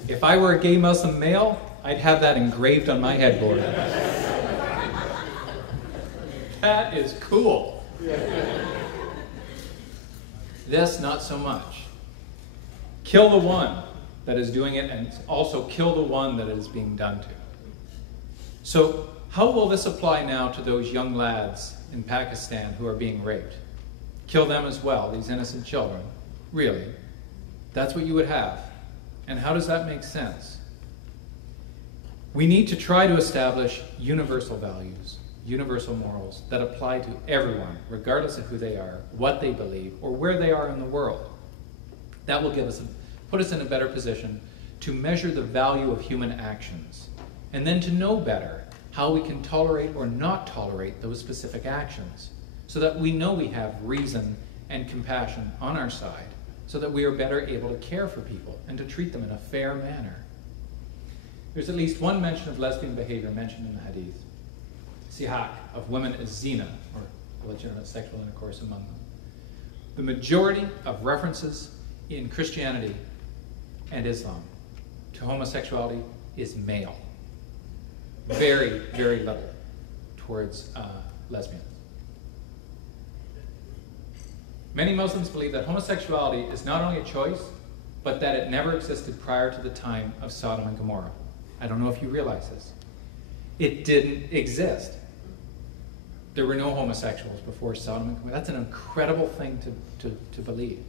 If I were a gay Muslim male, I'd have that engraved on my headboard. That is cool. This, not so much. Kill the one that is doing it, and also kill the one that it is being done to. So, how will this apply now to those young lads in Pakistan who are being raped? Kill them as well, these innocent children. Really? That's what you would have. And how does that make sense? We need to try to establish universal values, universal morals that apply to everyone, regardless of who they are, what they believe, or where they are in the world. That will put us in a better position to measure the value of human actions, and then to know better how we can tolerate or not tolerate those specific actions, so that we know we have reason and compassion on our side, so that we are better able to care for people and to treat them in a fair manner. There's at least one mention of lesbian behavior mentioned in the Hadith. Sihak, of women as zina, or legitimate sexual intercourse among them. The majority of references in Christianity and Islam to homosexuality is male. Very, very little towards lesbians. Many Muslims believe that homosexuality is not only a choice, but that it never existed prior to the time of Sodom and Gomorrah. I don't know if you realize this. It didn't exist. There were no homosexuals before Sodom and Gomorrah. That's an incredible thing to believe.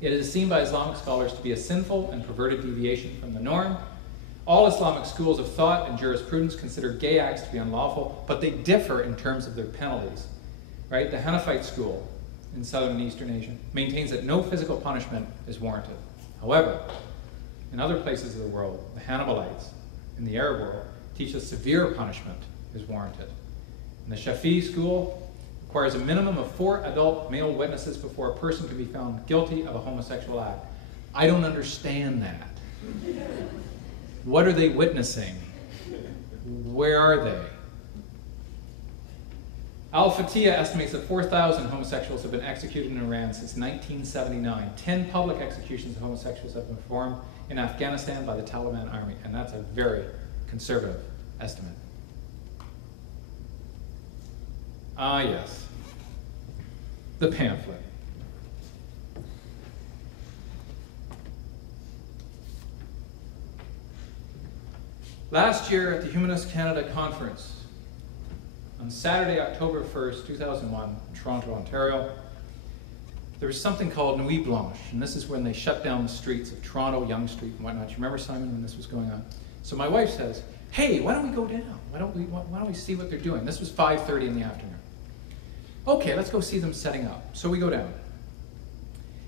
It is seen by Islamic scholars to be a sinful and perverted deviation from the norm. All Islamic schools of thought and jurisprudence consider gay acts to be unlawful, but they differ in terms of their penalties. Right? The Hanafite school in southern and eastern Asia maintains that no physical punishment is warranted. However, in other places of the world, the Hanbalites in the Arab world teach that severe punishment is warranted. And the Shafi'i school requires a minimum of 4 adult male witnesses before a person can be found guilty of a homosexual act. I don't understand that. What are they witnessing? Where are they? Al-Fatiyah estimates that 4,000 homosexuals have been executed in Iran since 1979. 10 public executions of homosexuals have been performed in Afghanistan by the Taliban army, and that's a very conservative estimate. Ah, yes. The pamphlet. Last year at the Humanist Canada Conference, on Saturday, October 1st, 2001, in Toronto, Ontario, there was something called Nuit Blanche, and this is when they shut down the streets of Toronto, Yonge Street, and whatnot. You remember, Simon, when this was going on? So my wife says, hey, why don't we go down? Why don't we see what they're doing? This was 5:30 in the afternoon. Okay, let's go see them setting up. So we go down.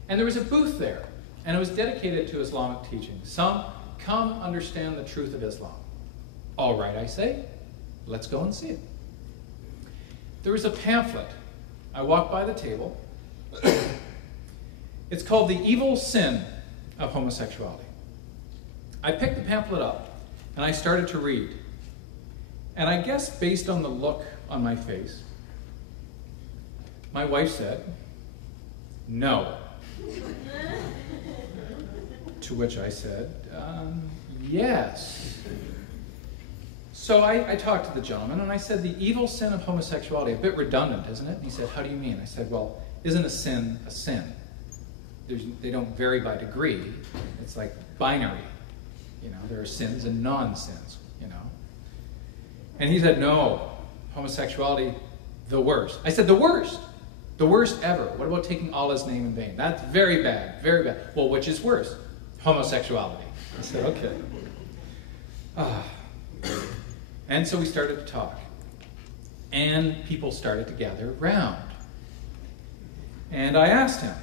And there was a booth there, and it was dedicated to Islamic teaching. Some come understand the truth of Islam. All right, I say, let's go and see it. There was a pamphlet. I walked by the table. It's called The Evil Sin of Homosexuality. I picked the pamphlet up, and I started to read. And I guess based on the look on my face, my wife said, no. To which I said, yes. So I talked to the gentleman, and I said, the evil sin of homosexuality, a bit redundant, isn't it? And he said, how do you mean? I said, well, isn't a sin a sin? They don't vary by degree. It's like binary. You know, there are sins and non-sins, you know. And he said, no, homosexuality, the worst. I said, the worst? The worst ever. What about taking Allah's name in vain? That's very bad, very bad. Well, which is worse? Homosexuality. I said, okay. And so we started to talk. And people started to gather around. And I asked him,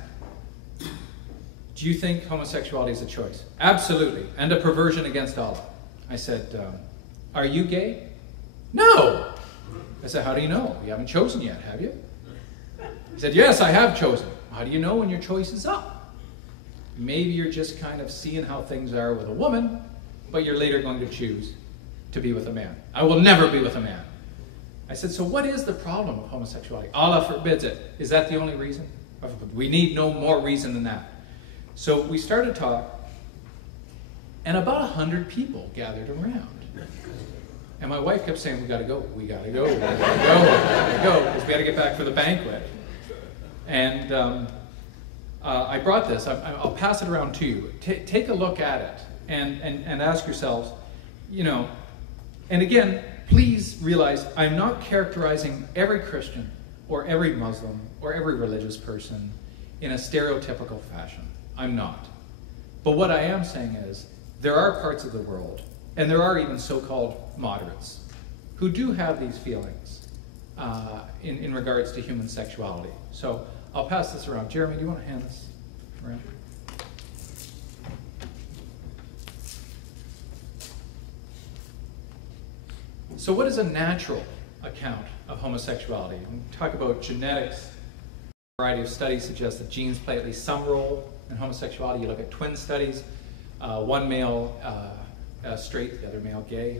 do you think homosexuality is a choice? Absolutely. And a perversion against Allah. I said, are you gay? No. I said, how do you know? You haven't chosen yet, have you? He said, yes, I have chosen. How do you know when your choice is up? Maybe you're just kind of seeing how things are with a woman, but you're later going to choose to be with a man. I will never be with a man. I said, so what is the problem with homosexuality? Allah forbids it. Is that the only reason? We need no more reason than that. So we started to talk, and about 100 people gathered around. And my wife kept saying, we gotta go, we gotta go, we gotta go, we gotta go, because we gotta get back for the banquet. And I brought this. I'll pass it around to you. Take a look at it and ask yourselves, you know, and again, please realize I'm not characterizing every Christian or every Muslim or every religious person in a stereotypical fashion. I'm not. But what I am saying is there are parts of the world, and there are even so-called moderates, who do have these feelings in regards to human sexuality. So I'll pass this around. Jeremy, do you want to hand this around? So what is a natural account of homosexuality? When we talk about genetics, a variety of studies suggest that genes play at least some role in homosexuality. You look at twin studies, one male straight, the other male gay.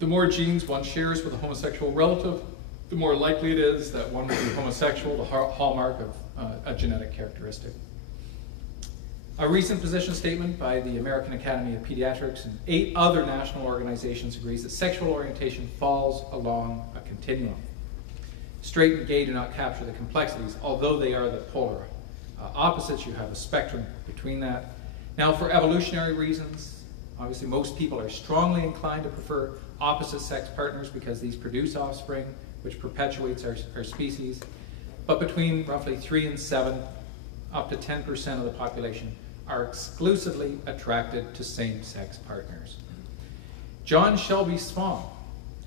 The more genes one shares with a homosexual relative, the more likely it is that one will be homosexual, the hallmark of a genetic characteristic. A recent position statement by the American Academy of Pediatrics and 8 other national organizations agrees that sexual orientation falls along a continuum. Straight and gay do not capture the complexities, although they are the polar opposites. You have a spectrum between that. Now, for evolutionary reasons, obviously most people are strongly inclined to prefer opposite sex partners because these produce offspring, which perpetuates our species. But between roughly 3 and 7, up to 10% of the population are exclusively attracted to same-sex partners. John Shelby Spong,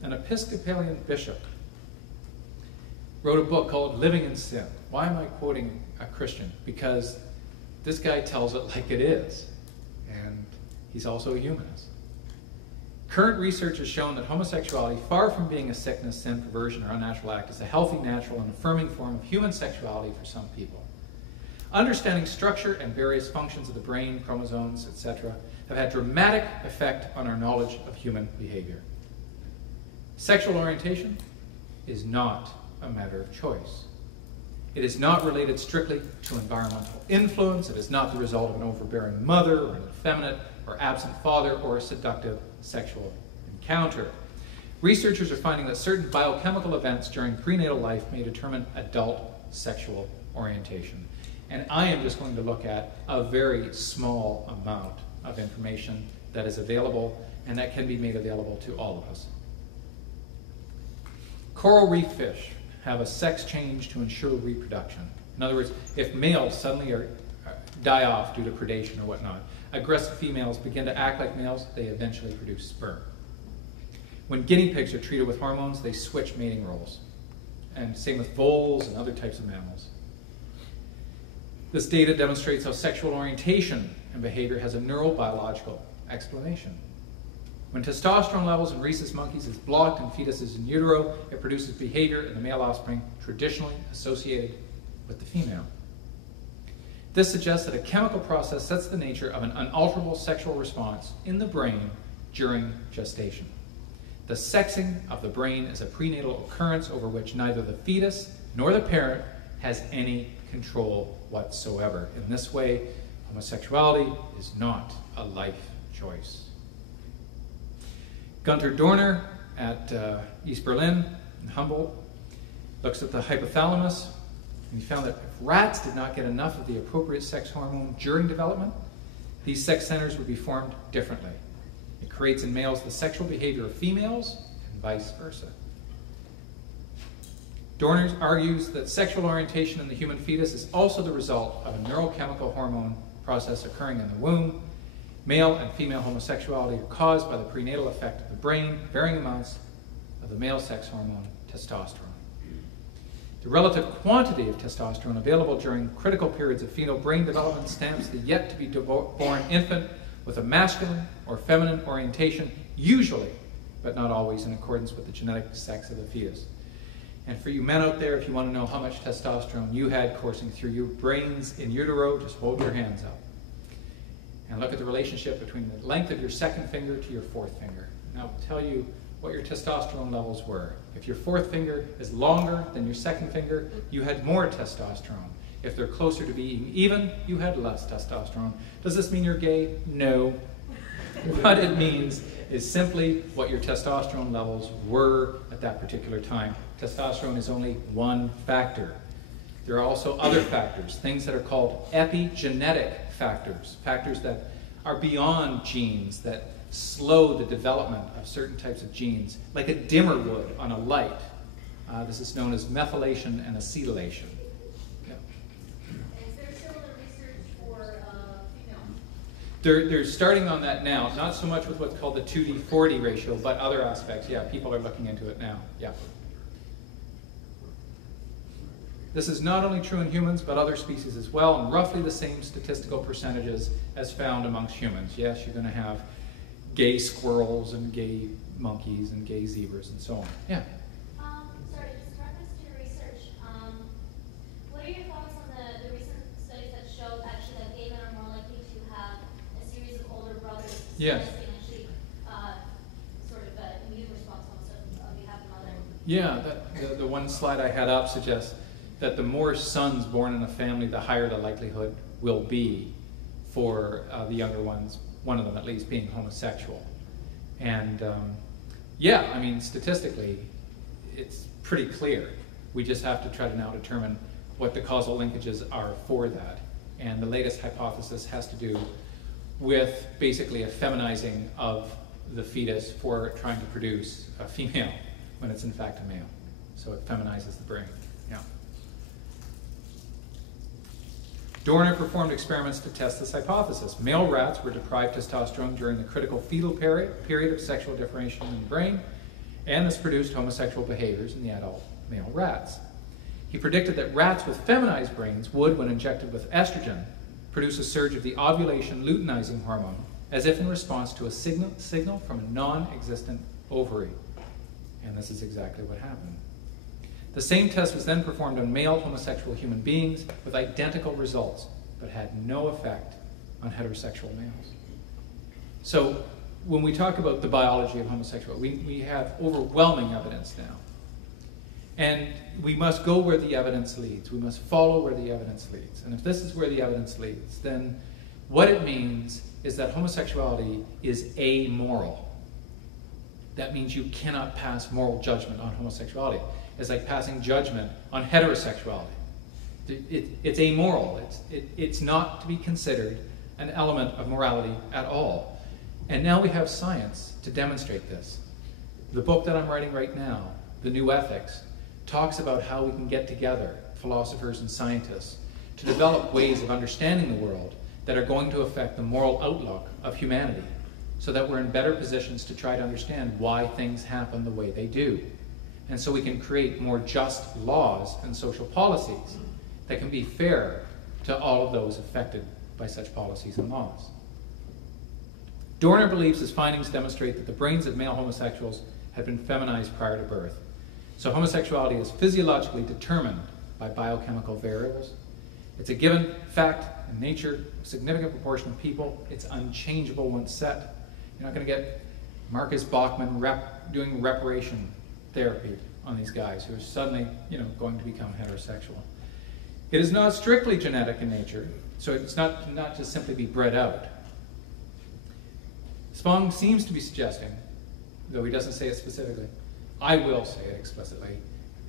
an Episcopalian bishop, wrote a book called Living in Sin. Why am I quoting a Christian? Because this guy tells it like it is, and he's also a humanist. Current research has shown that homosexuality, far from being a sickness, sin, perversion, or unnatural act, is a healthy, natural, and affirming form of human sexuality for some people. Understanding structure and various functions of the brain, chromosomes, etc., have had dramatic effect on our knowledge of human behavior. Sexual orientation is not a matter of choice. It is not related strictly to environmental influence. It is not the result of an overbearing mother or an effeminate or absent father or a seductive sexual encounter. Researchers are finding that certain biochemical events during prenatal life may determine adult sexual orientation. And I am just going to look at a very small amount of information that is available and that can be made available to all of us. Coral reef fish have a sex change to ensure reproduction. In other words, if males suddenly die off due to predation or whatnot, aggressive females begin to act like males, they eventually produce sperm. When guinea pigs are treated with hormones, they switch mating roles. And same with voles and other types of mammals. This data demonstrates how sexual orientation and behavior has a neurobiological explanation. When testosterone levels in rhesus monkeys is blocked in fetuses in utero, it produces behavior in the male offspring traditionally associated with the female. This suggests that a chemical process sets the nature of an unalterable sexual response in the brain during gestation. The sexing of the brain is a prenatal occurrence over which neither the fetus nor the parent has any control whatsoever. In this way, homosexuality is not a life choice. Gunter Dorner at East Berlin and Humboldt looks at the hypothalamus, and he found that if rats did not get enough of the appropriate sex hormone during development, these sex centers would be formed differently. It creates in males the sexual behavior of females and vice versa. Dorner argues that sexual orientation in the human fetus is also the result of a neurochemical hormone process occurring in the womb. Male and female homosexuality are caused by the prenatal effect of the brain, varying amounts of the male sex hormone, testosterone. The relative quantity of testosterone available during critical periods of fetal brain development stamps the yet-to-be-born infant with a masculine or feminine orientation, usually, but not always, in accordance with the genetic sex of the fetus. And for you men out there, if you want to know how much testosterone you had coursing through your brains in utero, just hold your hands up. And look at the relationship between the length of your second finger to your fourth finger. And I'll tell you what your testosterone levels were. If your fourth finger is longer than your second finger, you had more testosterone. If they're closer to being even, you had less testosterone. Does this mean you're gay? No. What it means is simply what your testosterone levels were at that particular time. Testosterone is only one factor. There are also other factors, things that are called epigenetic factors, factors that are beyond genes, that slow the development of certain types of genes, like a dimmer would on a light. This is known as methylation and acetylation. Yeah. Is there similar research for females? They're starting on that now, not so much with what's called the 2D/4D ratio, but other aspects. Yeah, people are looking into it now. Yeah. This is not only true in humans, but other species as well, and roughly the same statistical percentages as found amongst humans. Yes, you're going to have gay squirrels and gay monkeys and gay zebras and so on. Yeah? Sorry, just in reference to your research, what are your thoughts on the recent studies that showed actually that gay men are more likely to have a series of older brothers Yes. suggesting actually sort of an immune response almost on behalf of the mother. Yeah, the one slide I had up suggests that the more sons born in a family, the higher the likelihood will be for the younger ones, one of them at least, being homosexual. And yeah, I mean, statistically, it's pretty clear. We just have to try to now determine what the causal linkages are for that. And the latest hypothesis has to do with basically a feminizing of the fetus for trying to produce a female when it's in fact a male. So it feminizes the brain. Yeah. Dorner performed experiments to test this hypothesis. Male rats were deprived testosterone during the critical fetal period of sexual differentiation in the brain, and this produced homosexual behaviors in the adult male rats. He predicted that rats with feminized brains would, when injected with estrogen, produce a surge of the ovulation luteinizing hormone, as if in response to a signal from a non-existent ovary. And this is exactly what happened. The same test was then performed on male homosexual human beings with identical results, but had no effect on heterosexual males. So when we talk about the biology of homosexuality, we have overwhelming evidence now. And we must go where the evidence leads. We must follow where the evidence leads. And if this is where the evidence leads, then what it means is that homosexuality is amoral. That means you cannot pass moral judgment on homosexuality. It's like passing judgment on heterosexuality. It's amoral. It's not to be considered an element of morality at all. And now we have science to demonstrate this. The book that I'm writing right now, The New Ethics, talks about how we can get together, philosophers and scientists, to develop ways of understanding the world that are going to affect the moral outlook of humanity, so that we're in better positions to try to understand why things happen the way they do. And so we can create more just laws and social policies that can be fair to all of those affected by such policies and laws. Dorner believes his findings demonstrate that the brains of male homosexuals had been feminized prior to birth. So homosexuality is physiologically determined by biochemical variables. It's a given fact in nature. A significant proportion of people, it's unchangeable once set. You're not going to get Marcus Bachmann doing reparation therapy on these guys who are suddenly, going to become heterosexual. It is not strictly genetic in nature, so it's not just simply be bred out. Spong seems to be suggesting, though he doesn't say it specifically, I will say it explicitly,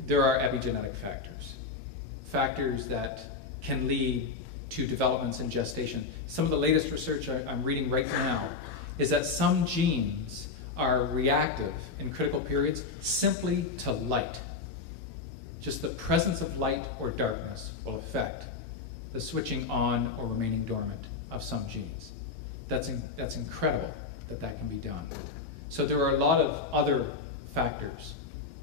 there are epigenetic factors. Factors that can lead to developments in gestation. Some of the latest research I'm reading right now is that some genes are reactive in critical periods simply to light. Just the presence of light or darkness will affect the switching on or remaining dormant of some genes. That's incredible that can be done. So there are a lot of other factors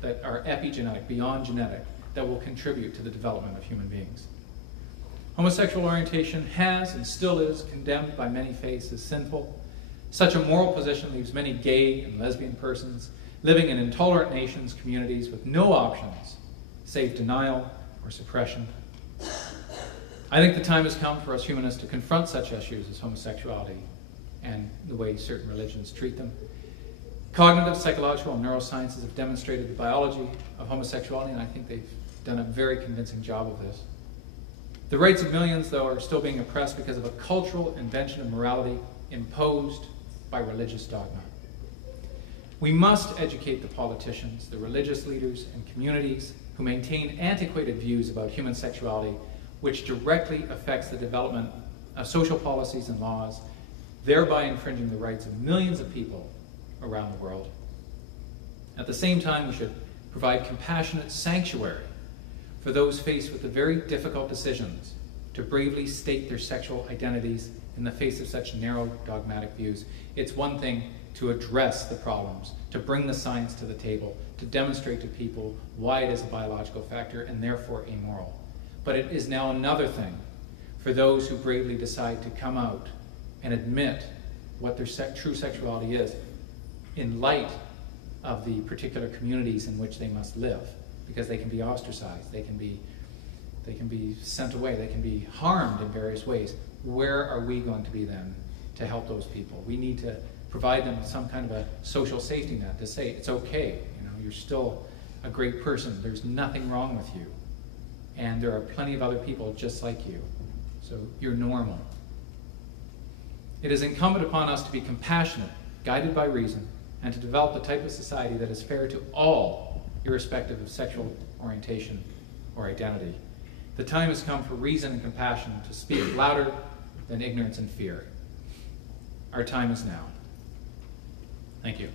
that are epigenetic, beyond genetic, that will contribute to the development of human beings. Homosexual orientation has and still is condemned by many faiths as sinful. Such a moral position leaves many gay and lesbian persons living in intolerant nations, communities with no options save denial or suppression. I think the time has come for us humanists to confront such issues as homosexuality and the way certain religions treat them. Cognitive, psychological, and neurosciences have demonstrated the biology of homosexuality, and I think they've done a very convincing job of this. The rights of millions, though, are still being oppressed because of a cultural invention of morality imposed by religious dogma. We must educate the politicians, the religious leaders, and communities who maintain antiquated views about human sexuality, which directly affects the development of social policies and laws, thereby infringing the rights of millions of people around the world. At the same time, we should provide compassionate sanctuary for those faced with the very difficult decisions to bravely state their sexual identities in the face of such narrow dogmatic views. It's one thing to address the problems, to bring the science to the table, to demonstrate to people why it is a biological factor and therefore amoral. But it is now another thing for those who bravely decide to come out and admit what their true sexuality is in light of the particular communities in which they must live, because they can be ostracized, they can be sent away, they can be harmed in various ways. Where are we going to be then to help those people? We need to provide them with some kind of a social safety net to say it's okay, you're still a great person, there's nothing wrong with you, and there are plenty of other people just like you, so you're normal. It is incumbent upon us to be compassionate, guided by reason, and to develop the type of society that is fair to all, irrespective of sexual orientation or identity. The time has come for reason and compassion to speak louder than ignorance and fear. Our time is now. Thank you.